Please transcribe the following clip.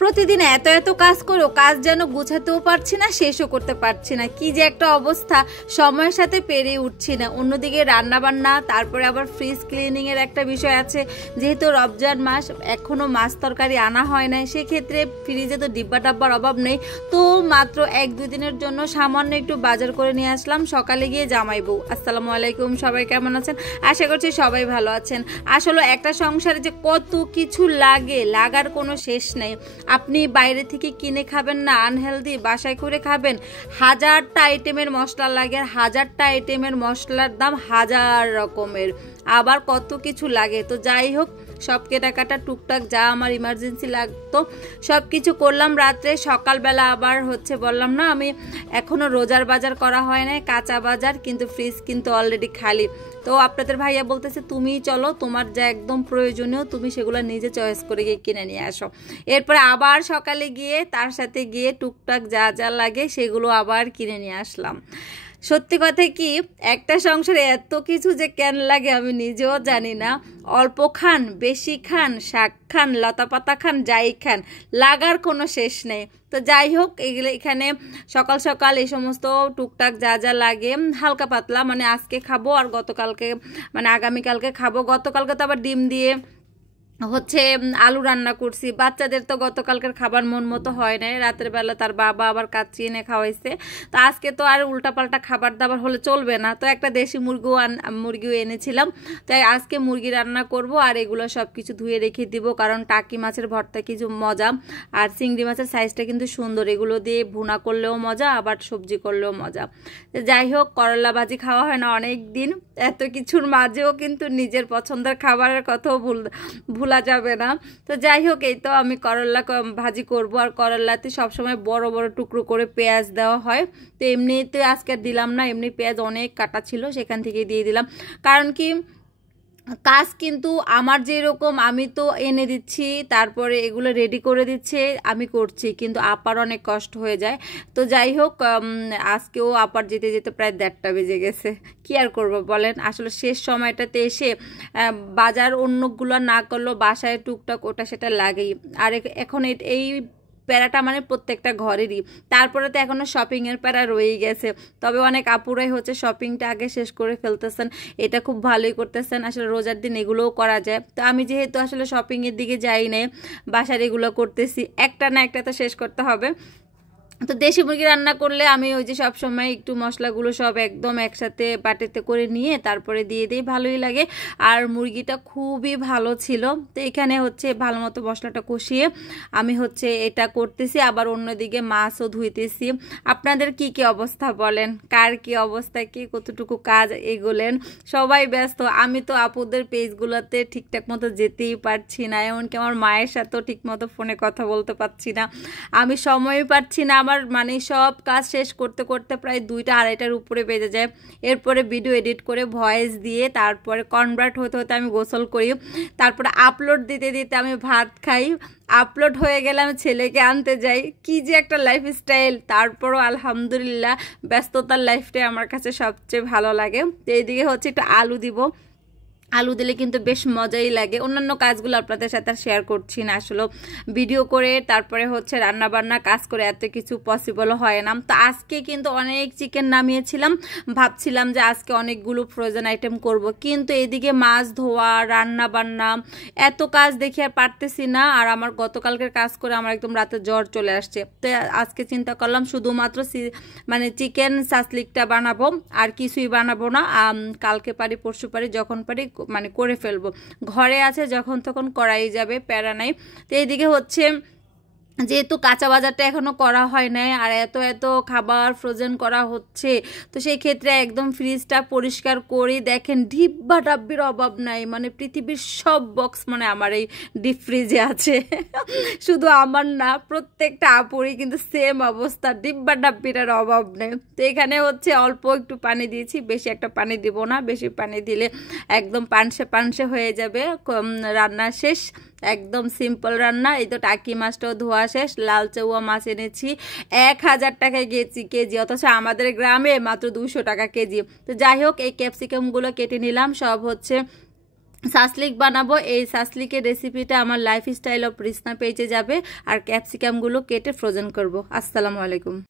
প্রতিদিন এত এত কাজ করো, কাজ যেন গোছাতেও পারছি না, শেষও করতে পারছি না। কি যে একটা অবস্থা, সময়ের সাথে পেরিয়ে উঠছি না। অন্যদিকে রান্না বান্না, তারপরে আবার ফ্রিজ ক্লিনিং এর একটা বিষয় আছে। যেহেতু রমজান মাস, এখনো মাছ তরকারি আনা হয় নাই, সেক্ষেত্রে ফ্রিজে তো ডিব্বা ডাব্বার অভাব নেই। তো মাত্র 1-2 দিনের জন্য সামান্য একটু বাজার করে নিয়ে আসলাম। সকালে গিয়ে জামাই বউ, আসসালামু আলাইকুম, সবাই কেমন আছেন? আশা করছি সবাই ভালো আছেন। আসলে একটা সংসারে যে কত কিছু লাগে, লাগার কোনো শেষ নেই। আপনি বাইরে থেকে কিনে খাবেন না আনহেলদি, বাসায় করে খাবেন, হাজারটা আইটেমের মশলা লাগে, আর হাজারটা আইটেমের মশলার দাম হাজার রকমের, আবার কত কিছু লাগে। তো যাই হোক, সব কেনাকাটা টুকটাক যা আমার ইমার্জেন্সি লাগতো সব কিছু করলাম রাত্রে। সকালবেলা আবার বললাম না, আমি এখনো রোজার বাজার করা হয় না, কাঁচা বাজার, কিন্তু ফ্রিজ কিন্তু অলরেডি খালি। তো আপনাদের ভাইয়া বলতেছে তুমিই চলো, তোমার যা একদম প্রয়োজনীয় তুমি সেগুলো নিজে চয়েস করে গিয়ে কিনে নিয়ে আসো। এরপরে আবার সকালে গিয়ে তার সাথে গিয়ে টুকটাক যা যা লাগে সেগুলো আবার কিনে নিয়ে আসলাম। সত্যি কথা কি, একটা সংসারে এত কিছু যে কেন লাগে আমি নিজেও জানি না। অল্প খান, বেশি খান, শাক খান, লতা পাতা খান, যাই খান, লাগার কোনো শেষ নেই। তো যাই হোক, এগুলো এখানে সকাল সকাল এই সমস্ত টুকটাক যা যা লাগে হালকা পাতলা, মানে আজকে খাবো আর গতকালকে মানে আগামীকালকে খাবো। গতকালকে তো আবার ডিম দিয়ে আলু রান্না করছি। বাচ্চাদের তো গতকালকের খাবার মন মতো হয় নাই, রাতের বেলা তার বাবা আবার কাচ্চি এনে খাওয়াইছে। তো আজকে তো আর উল্টাপাল্টা খাবার দাবার হলে চলবে না, তো একটা দেশি মুরগিও এনেছিলাম। তাই আজকে মুরগি রান্না করব, আর এগুলো সব কিছু ধুয়ে রেখে দিব, কারণ টাকি মাছের ভর্তা কিছু মজা, আর চিংড়ি মাছের সাইজটা কিন্তু সুন্দর, এগুলো দিয়ে ভুনা করলেও মজা, আবার সবজি করলেও মজা। যাই হোক, করলা ভাজি খাওয়া হয় না অনেক দিন, এত কিছুর মাঝেও কিন্তু নিজের পছন্দের খাবারের কথাও ভুলা যাবে না। তো যাই হোক, এই তো আমি করলা ভাজি করব, আর করলাতে সবসময় বড় বড় টুকরো করে পেঁয়াজ দেওয়া হয়। তো এমনিতে আজকে দিলাম না, এমনি পেঁয়াজ অনেক কাটা ছিল, সেখান থেকে দিয়ে দিলাম। কারণ কি, কাজ কিন্তু আমার যেরকম, আমি তো এনে দিচ্ছি, তারপরে এগুলো রেডি করে দিচ্ছে, আমি করছি, কিন্তু আপার অনেক কষ্ট হয়ে যায়। তো যাই হোক, আজকেও আপার যেতে যেতে প্রায় 1:30টা বেজে গেছে। কি আর করবো বলেন, আসলে শেষ সময়টাতে এসে বাজার অন্যগুলো না করলেও বাসায় টুকটাক ওটা সেটা লাগেই। আর এখন এই প্যারাটা মানে প্রত্যেকটা ঘরেরই। তারপরে তো এখনো শপিং এর প্যারা রয়েই গেছে, তবে অনেক আপুরাই শপিংটা আগে শেষ করে ফেলতেছেন, এটা খুব ভালোই করতেছেন। আসলে রোজার দিন এগুলোও করা যায়। তো আমি যেহেতু আসলে শপিং এর দিকে যাই না, বাসার এগুলো করতেছি, একটা না একটা তো শেষ করতে হবে। তো দেশি মুরগি রান্না করলে আমি ওই যে সব সময় একটু মশলাগুলো সব একদম একসাথে বাটিতে করে নিয়ে তারপরে দিয়ে দিই, ভালোই লাগে। আর মুরগিটা খুবই ভালো ছিল। তো এখানে ভালো মতো মশলাটা কষিয়ে আমি এটা করতেছি, আবার অন্যদিকে মাছও ধুইতেছি। আপনাদের কি কি অবস্থা বলেন, কার কি অবস্থা, কি কতটুকু কাজ এগোলেন? সবাই ব্যস্ত, আমি তো আপুদের পেজগুলোতে ঠিকঠাক মতো যেতেই পারছি না, এমনকি আমার মায়ের সাথেও ঠিক মতো ফোনে কথা বলতে পারছি না, আমি সময়ই পাচ্ছি না। আমার মানে সব কাজ শেষ করতে করতে প্রায় 2টা-2:30টার উপরে বেজে যায়। এরপরে ভিডিও এডিট করে ভয়েস দিয়ে তারপরে কনভার্ট হতে হতে আমি গোসল করি, তারপরে আপলোড দিতে দিতে আমি ভাত খাই, আপলোড হয়ে গেলে আমি ছেলেকে আনতে যাই। কি যে একটা লাইফস্টাইল! তারপরও আলহামদুলিল্লাহ ব্যস্ততার লাইফটাই আমার কাছে সবচেয়ে ভালো লাগে। তো এইদিকে একটু আলু দিব, আলু দিলে কিন্তু বেশ মজাই লাগে। অন্যান্য কাজগুলো আপনাদের সাথে শেয়ার করছি না, আসলে ভিডিও করে তারপরে রান্না বান্না কাজ করে এত কিছু পসিবল হয় না। তো আজকে কিন্তু অনেক চিকেন নামিয়েছিলাম, ভাবছিলাম যে আজকে অনেকগুলো ফ্রোজেন আইটেম করব, কিন্তু এদিকে মাছ ধোয়া, রান্না বান্না, এত কাজ দেখি আর পারতেছি না। আর আমার গতকালকের কাজ করে আমার একদম রাতে জ্বর চলে আসছে। তো আজকে চিন্তা করলাম শুধুমাত্র মানে চিকেন সাসলিকটা বানাবো, আর কিছুই বানাবো না। কালকে পারি পরশু পারি, যখন পারি মানে করে ফেলবো, ঘরে আছে যখন তখন করাই যাবে, প্যারা নাই। তো এইদিকে যেহেতু কাঁচা বাজারটা এখনো করা হয় নাই, আর এত এত খাবার ফ্রোজেন করা হচ্ছে, তো সেই ক্ষেত্রে একদম ফ্রিজটা পরিষ্কার করে দেখেন ডিব্বা ডাব্বির অভাব নাই, মানে পৃথিবীর সব বক্স মানে আমার এই ডিপ ফ্রিজে আছে। শুধু আমার না, প্রত্যেকটা আপুরই কিন্তু সেম অবস্থা, ডিব্বা ডাব্বির আর অভাব নেই। তো এখানে অল্প একটু পানি দিয়েছি, বেশি একটা পানি দিব না, বেশি পানি দিলে একদম পানসে পানসে হয়ে যাবে। রান্না শেষ, একদম সিম্পল রান্না। এই তো টাকি মাছটাও ধোয়া শেষ, লাল চৌয়া মাছ এনেছি 1000 টাকায় কেজি, অথচ আমাদের গ্রামে মাত্র 200 টাকা কেজি। তো যাই হোক, এই ক্যাপসিকামগুলো কেটে নিলাম, সব সাসলিক বানাবো। এই সাসলিকের রেসিপিটা আমার লাইফস্টাইল অফ রিসনা পেজে যাবে। আর ক্যাপসিকামগুলো কেটে ফ্রোজেন করব। আসসালামু আলাইকুম।